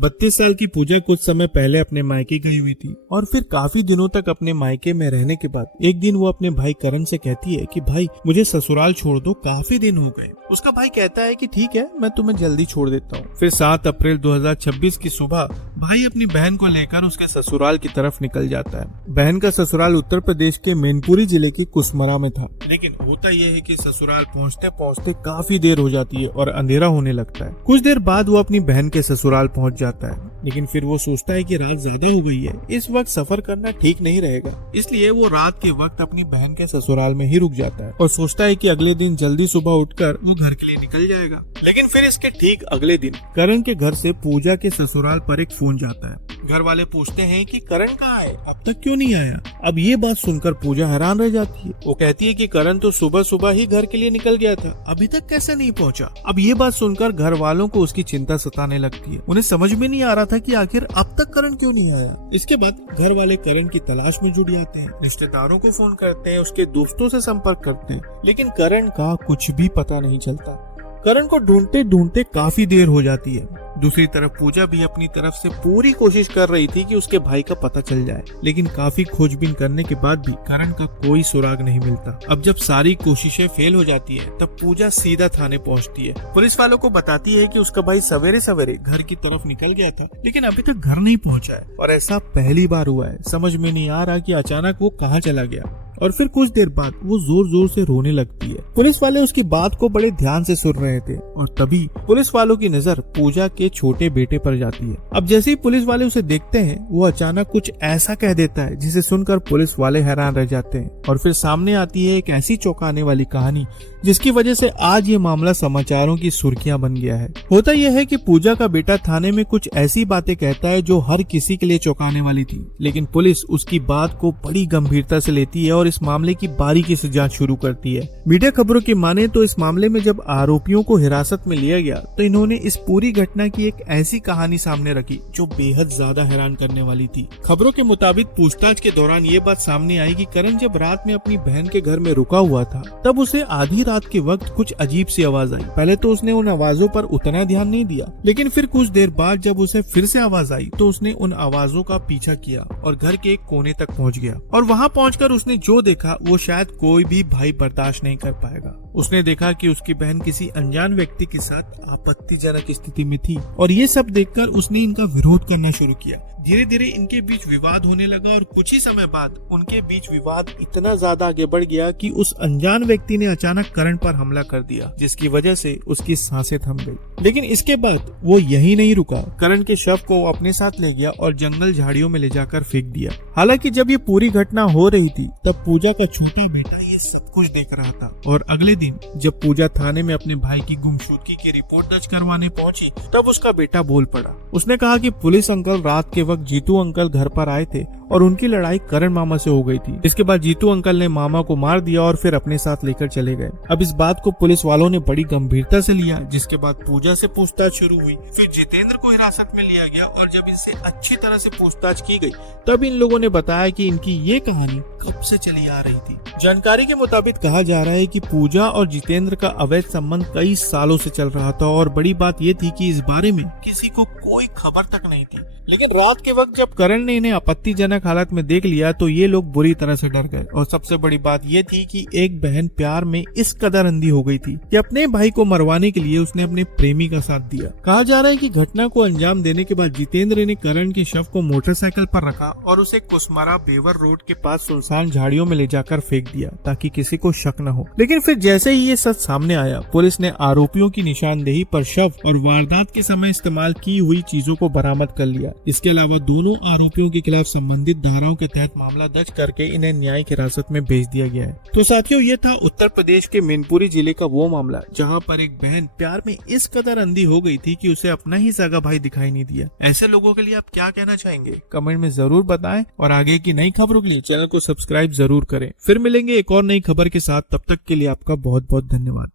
32 साल की पूजा कुछ समय पहले अपने मायके गई हुई थी और फिर काफी दिनों तक अपने मायके में रहने के बाद एक दिन वो अपने भाई करण से कहती है कि भाई मुझे ससुराल छोड़ दो, काफी दिन हो गए। उसका भाई कहता है कि ठीक है, मैं तुम्हें जल्दी छोड़ देता हूँ। फिर 7 अप्रैल 2026 की सुबह भाई अपनी बहन को लेकर उसके ससुराल की तरफ निकल जाता है। बहन का ससुराल उत्तर प्रदेश के मैनपुरी जिले के कुसमरा में था, लेकिन होता यह है कि ससुराल पहुँचते पहुँचते काफी देर हो जाती है और अंधेरा होने लगता है। कुछ देर बाद वो अपनी बहन के ससुराल पहुँच जाता है, लेकिन फिर वो सोचता है कि रात ज्यादा हो गई है, इस वक्त सफर करना ठीक नहीं रहेगा। इसलिए वो रात के वक्त अपनी बहन के ससुराल में ही रुक जाता है और सोचता है कि अगले दिन जल्दी सुबह उठकर वो घर के लिए निकल जाएगा। लेकिन फिर इसके ठीक अगले दिन करण के घर से पूजा के ससुराल पर एक फोन जाता है। घर वाले पूछते हैं कि करण कहाँ है, अब तक क्यों नहीं आया। अब ये बात सुनकर पूजा हैरान रह जाती है। वो कहती है कि करण तो सुबह सुबह ही घर के लिए निकल गया था, अभी तक कैसे नहीं पहुंचा। अब ये बात सुनकर घर वालों को उसकी चिंता सताने लगती है। उन्हें समझ में नहीं आ रहा था कि आखिर अब तक करण क्यों नहीं आया। इसके बाद घर वाले करण की तलाश में जुट जाते हैं, रिश्तेदारों को फोन करते हैं, उसके दोस्तों से संपर्क करते हैं, लेकिन करण का कुछ भी पता नहीं चलता। करण को ढूंढते ढूंढते काफी देर हो जाती है। दूसरी तरफ पूजा भी अपनी तरफ से पूरी कोशिश कर रही थी कि उसके भाई का पता चल जाए, लेकिन काफी खोजबीन करने के बाद भी करण का कोई सुराग नहीं मिलता। अब जब सारी कोशिशें फेल हो जाती है, तब पूजा सीधा थाने पहुंचती है। पुलिस वालों को बताती है कि उसका भाई सवेरे सवेरे घर की तरफ निकल गया था, लेकिन अभी तक घर नहीं पहुंचा है और ऐसा पहली बार हुआ है। समझ में नहीं आ रहा कि अचानक वो कहाँ चला गया। और फिर कुछ देर बाद वो जोर जोर से रोने लगती है। पुलिस वाले उसकी बात को बड़े ध्यान से सुन रहे थे और तभी पुलिस वालों की नजर पूजा के छोटे बेटे पर जाती है। अब जैसे ही पुलिस वाले उसे देखते हैं, वो अचानक कुछ ऐसा कह देता है जिसे सुनकर पुलिस वाले हैरान रह जाते हैं। और फिर सामने आती है एक ऐसी चौंकाने वाली कहानी जिसकी वजह से आज ये मामला समाचारों की सुर्खियां बन गया है। होता यह है कि पूजा का बेटा थाने में कुछ ऐसी बातें कहता है जो हर किसी के लिए चौंकाने वाली थी, लेकिन पुलिस उसकी बात को बड़ी गंभीरता से लेती है और इस मामले की बारीकी से जांच शुरू करती है। मीडिया खबरों की माने तो इस मामले में जब आरोपियों को हिरासत में लिया गया तो इन्होंने इस पूरी घटना की एक ऐसी कहानी सामने रखी जो बेहद ज्यादा हैरान करने वाली थी। खबरों के मुताबिक पूछताछ के दौरान ये बात सामने आई कि करण जब रात में अपनी बहन के घर में रुका हुआ था, तब उसे आधी रात के वक्त कुछ अजीब सी आवाज आई। पहले तो उसने उन आवाजों पर उतना ध्यान नहीं दिया, लेकिन फिर कुछ देर बाद जब उसे फिर से आवाज आई तो उसने उन आवाजों का पीछा किया और घर के एक कोने तक पहुंच गया। और वहां पहुंचकर उसने जो देखा वो शायद कोई भी भाई बर्दाश्त नहीं कर पाएगा। उसने देखा कि उसकी बहन किसी अनजान व्यक्ति के साथ आपत्तिजनक स्थिति में थी और ये सब देखकर उसने इनका विरोध करना शुरू किया। धीरे धीरे इनके बीच विवाद होने लगा और कुछ ही समय बाद उनके बीच विवाद इतना ज्यादा आगे बढ़ गया कि उस अनजान व्यक्ति ने अचानक करण पर हमला कर दिया, जिसकी वजह से उसकी सांसें थम गई। लेकिन इसके बाद वो यही नहीं रुका, करण के शव को अपने साथ ले गया और जंगल झाड़ियों में ले जाकर फेंक दिया। हालांकि जब ये पूरी घटना हो रही थी तब पूजा का छोटा बेटा ये सब कुछ देख रहा था। और अगले दिन जब पूजा थाने में अपने भाई की गुमशुदगी की रिपोर्ट दर्ज करवाने पहुंची, तब उसका बेटा बोल पड़ा। उसने कहा कि पुलिस अंकल रात के वक्त जीतू अंकल घर पर आए थे और उनकी लड़ाई करण मामा से हो गई थी। इसके बाद जीतू अंकल ने मामा को मार दिया और फिर अपने साथ लेकर चले गए। अब इस बात को पुलिस वालों ने बड़ी गंभीरता से लिया, जिसके बाद पूजा से पूछताछ शुरू हुई। फिर जितेंद्र को हिरासत में लिया गया और जब इनसे अच्छी तरह से पूछताछ की गई तब इन लोगों ने बताया कि इनकी ये कहानी कब से चली आ रही थी। जानकारी के मुताबिक कहा जा रहा है कि पूजा और जितेंद्र का अवैध संबंध कई सालों से चल रहा था और बड़ी बात ये थी कि इस बारे में किसी को कोई खबर तक नहीं थी। लेकिन रात के वक्त जब करण ने इन्हें आपत्तिजनक हालत में देख लिया तो ये लोग बुरी तरह से डर गए। और सबसे बड़ी बात ये थी कि एक बहन प्यार में इस कदर अंधी हो गई थी कि अपने भाई को मरवाने के लिए उसने अपने प्रेमी का साथ दिया। कहा जा रहा है कि घटना को अंजाम देने के बाद जितेंद्र ने करण के शव को मोटरसाइकिल पर रखा और उसे कुसमारा बेवर रोड के पास सुनसान झाड़ियों में ले जाकर फेंक दिया ताकि किसी को शक न हो। लेकिन फिर जैसे ही ये सच सामने आया, पुलिस ने आरोपियों की निशानदेही पर शव और वारदात के समय इस्तेमाल की हुई चीजों को बरामद कर लिया। इसके अलावा दोनों आरोपियों के खिलाफ संबंधित धाराओं के तहत मामला दर्ज करके इन्हें न्यायिक हिरासत में भेज दिया गया है। तो साथियों, ये था उत्तर प्रदेश के मैनपुरी जिले का वो मामला जहां पर एक बहन प्यार में इस कदर अंधी हो गई थी कि उसे अपना ही सगा भाई दिखाई नहीं दिया। ऐसे लोगों के लिए आप क्या कहना चाहेंगे, कमेंट में जरूर बताएं और आगे की नई खबरों के लिए चैनल को सब्सक्राइब जरूर करें। फिर मिलेंगे एक और नई खबर के साथ, तब तक के लिए आपका बहुत बहुत धन्यवाद।